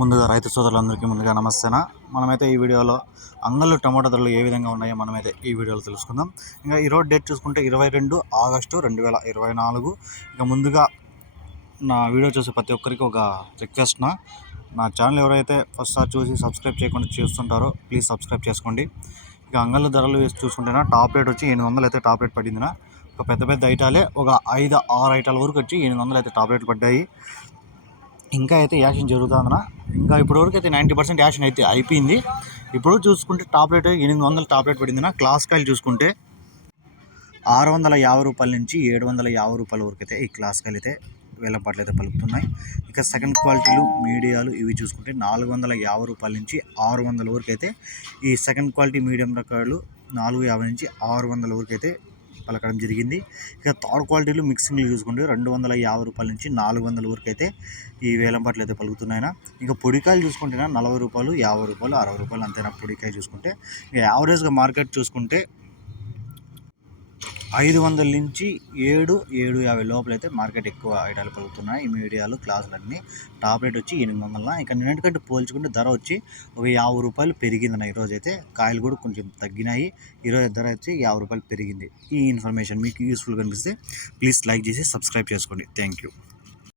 ముందుగా రైతు సోదరులందరికీ ముందుగా నమస్తేనా. మనమైతే ఈ వీడియోలో అంగళ్ళు టమాటా ధరలు ఏ విధంగా ఉన్నాయో మనమైతే ఈ వీడియోలో తెలుసుకుందాం. ఇంకా ఈరోజు డేట్ చూసుకుంటే ఇరవై రెండు ఆగస్టు రెండు వేల ఇరవై నాలుగు. ఇంకా ముందుగా నా వీడియో చూసే ప్రతి ఒక్కరికి ఒక రిక్వెస్ట్ నా. నా ఛానల్ ఎవరైతే ఫస్ట్ చూసి సబ్స్క్రైబ్ చేయకుండా చూస్తుంటారో ప్లీజ్ సబ్స్క్రైబ్ చేసుకోండి. ఇక అంగళ్ళ ధరలు వేసి చూసుకుంటేనా టాప్ రేట్ వచ్చి ఎనిమిది వందలు అయితే టాప్ రేట్ పడిందినా. ఒక పెద్ద పెద్ద ఐటాలే ఒక ఐదు ఆరు ఐటాల వరకు వచ్చి ఎనిమిది వందలు అయితే టాప్ రేట్ పడ్డాయి. ఇంకా అయితే యాక్షన్ జరుగుతుందన్న. ఇంకా ఇప్పటివరకు అయితే నైంటీ పర్సెంట్ యాక్షన్ అయితే అయిపోయింది. ఇప్పుడు చూసుకుంటే టాప్ రేట్ ఎనిమిది వందల టాప్ రేట్ నా క్లాస్ కాయలు చూసుకుంటే ఆరు వందల యాభై రూపాయల నుంచి ఏడు వందల యాభై రూపాయల వరకు అయితే ఈ క్లాస్ కాయలు అయితే వెళ్ళపాట్లు అయితే పలుకుతున్నాయి. ఇక సెకండ్ క్వాలిటీలు మీడియాలు ఇవి చూసుకుంటే నాలుగు వందల యాభై రూపాయల నుంచి ఆరు వందల వరకు అయితే ఈ సెకండ్ క్వాలిటీ మీడియం రకాలు నాలుగు యాభై నుంచి ఆరు వందల వరకు అయితే పలకడం జరిగింది. ఇక థర్డ్ క్వాలిటీలు మిక్సింగ్లు చూసుకుంటే రెండు వందల యాభై రూపాయల నుంచి నాలుగు వందల వరకు అయితే ఈ వేలం పట్లు అయితే పలుకుతున్నాయినా ఇంకా పొడికాయలు చూసుకుంటేనా నలభై రూపాయలు యాభై రూపాయలు అరవై రూపాయలు అంతేనా పొడికాయ చూసుకుంటే. ఇక యావరేజ్గా మార్కెట్ చూసుకుంటే ఐదు వందల నుంచి ఏడు ఏడు యాభై లోపల అయితే మార్కెట్ ఎక్కువ ఐటాలు పలుకుతున్నాయి. ఈ మీడియాలు క్లాసులన్నీ టాప్ రేట్ వచ్చి ఎనిమిది వందల ఇక నిన్నటికంటే పోల్చుకుంటే ధర వచ్చి ఒక యాభై రూపాయలు పెరిగిందన్న ఈరోజు అయితే కాయలు కూడా కొంచెం తగ్గినాయి. ఈరోజు ధర వచ్చి యాభై రూపాయలు పెరిగింది. ఈ ఇన్ఫర్మేషన్ మీకు యూస్ఫుల్ కనిపిస్తే ప్లీజ్ లైక్ చేసి సబ్స్క్రైబ్ చేసుకోండి. Thank you.